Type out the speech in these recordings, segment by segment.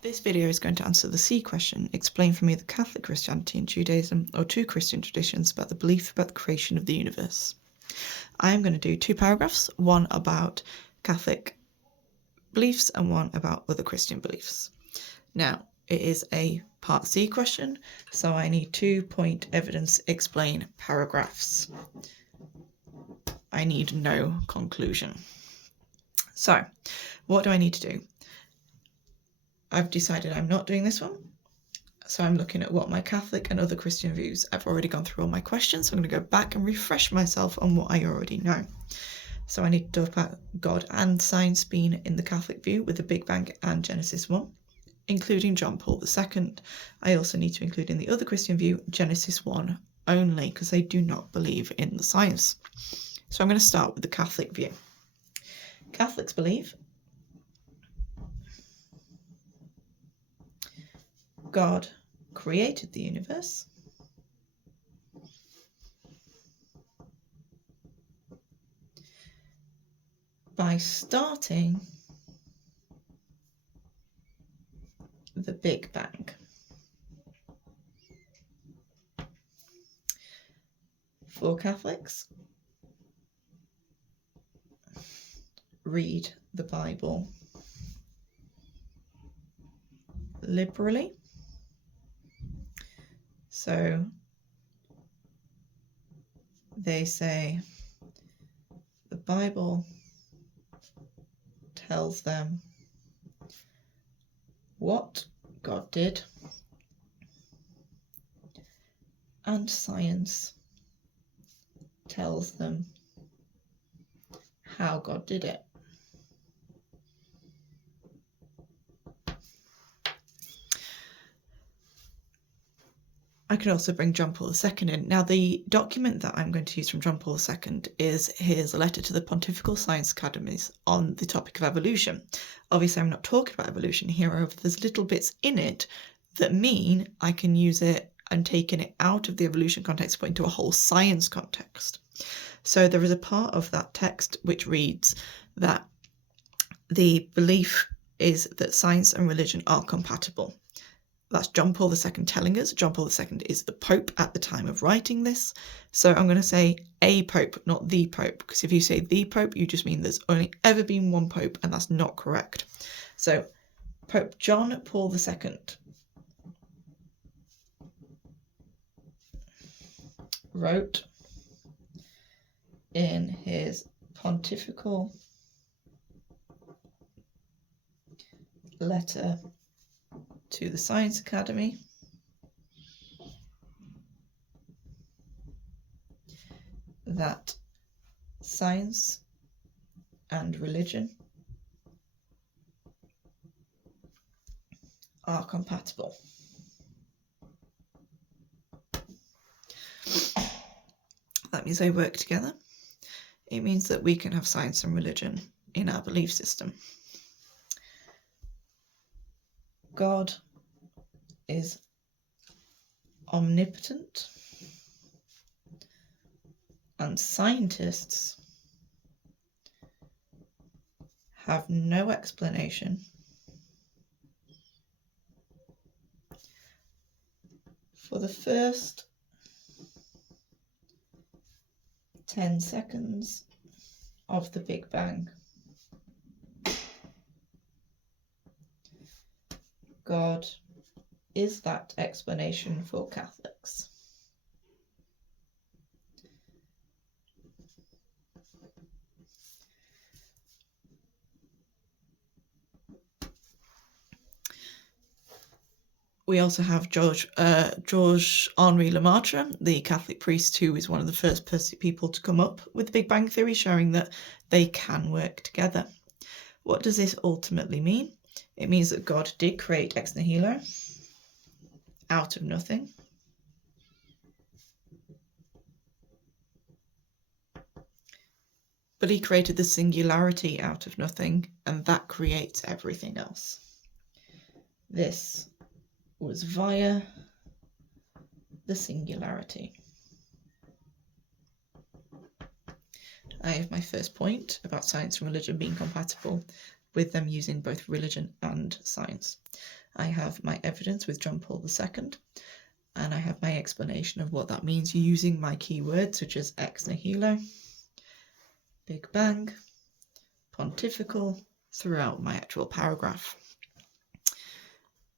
This video is going to answer the C question, explain for me the Catholic Christianity and Judaism, or two Christian traditions about the belief about the creation of the universe. I am going to do two paragraphs, one about Catholic beliefs and one about other Christian beliefs. Now, it is a part C question, so I need 2-point evidence explain paragraphs. I need no conclusion. So, what do I need to do? I've decided I'm not doing this one. So I'm looking at what my Catholic and other Christian views. I've already gone through all my questions, so I'm going to go back and refresh myself on what I already know. So I need to talk about God and science being in the Catholic view with the Big Bang and Genesis 1, including John Paul II. I also need to include in the other Christian view Genesis 1 only, because they do not believe in the science. So I'm going to start with the Catholic view. Catholics believe God created the universe by starting the Big Bang. For Catholics, read the Bible liberally. So they say the Bible tells them what God did, and science tells them how God did it. I could also bring John Paul II in. Now, the document that I'm going to use from John Paul II is his letter to the Pontifical Science Academies on the topic of evolution. Obviously, I'm not talking about evolution here, however, there's little bits in it that mean I can use it and taking it out of the evolution context, but into a whole science context. So there is a part of that text which reads that the belief is that science and religion are compatible. That's John Paul II telling us. John Paul II is the Pope at the time of writing this. So I'm going to say a Pope, not the Pope, because if you say the Pope, you just mean there's only ever been one Pope, and that's not correct. So Pope John Paul II wrote in his pontifical letter to the Science Academy that science and religion are compatible. That means they work together. It means that we can have science and religion in our belief system. God is omnipotent, and scientists have no explanation for the first 10 seconds of the Big Bang. God is that explanation for Catholics. We also have George Henri Lemaitre, the Catholic priest who is one of the first people to come up with the Big Bang Theory, showing that they can work together. What does this ultimately mean? It means that God did create ex nihilo, out of nothing. But he created the singularity out of nothing, and that creates everything else. This was via the singularity. I have my first point about science and religion being compatible, with them using both religion and science. I have my evidence with John Paul II, and I have my explanation of what that means using my keywords such as ex nihilo, Big Bang, pontifical, throughout my actual paragraph.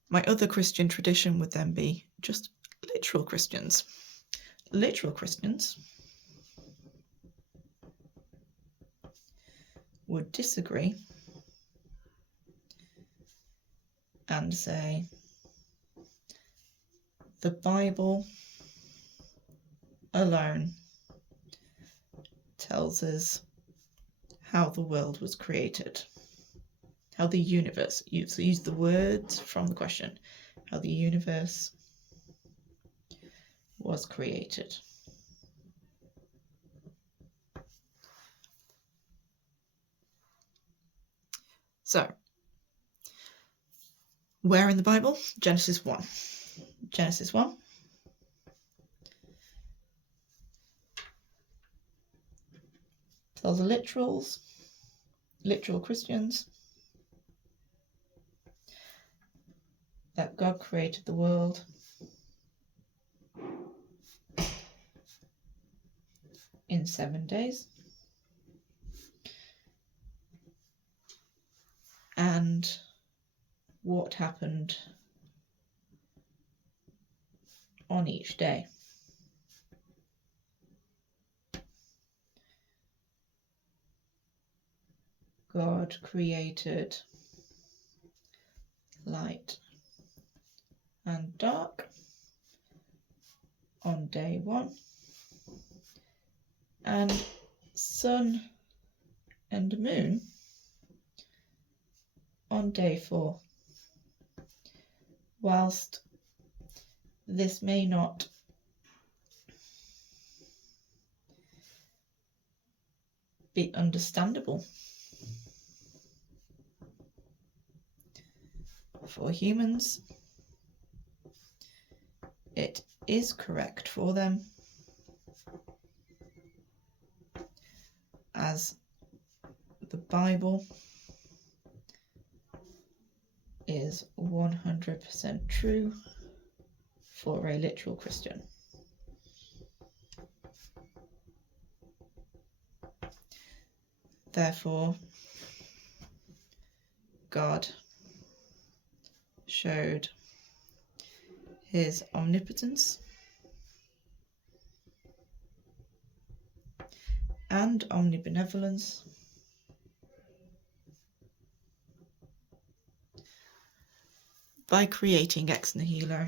My other Christian tradition would then be just literal Christians. Literal Christians would disagree and say the Bible alone tells us how the world was created, how the universe, use the words from the question, how the universe was created. So, where in the Bible? Genesis 1. Genesis 1. Tells the literal Christians, that God created the world in 7 days. And what happened on each day. God created light and dark on day 1, and sun and moon on day 4. Whilst this may not be understandable for humans, it is correct for them, as the Bible is 100% true for a literal Christian. Therefore, God showed his omnipotence and omnibenevolence by creating ex nihilo.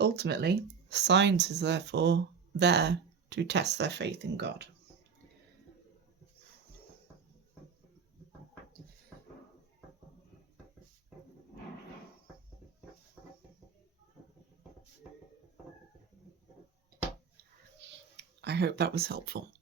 Ultimately, science is therefore there to test their faith in God. I hope that was helpful.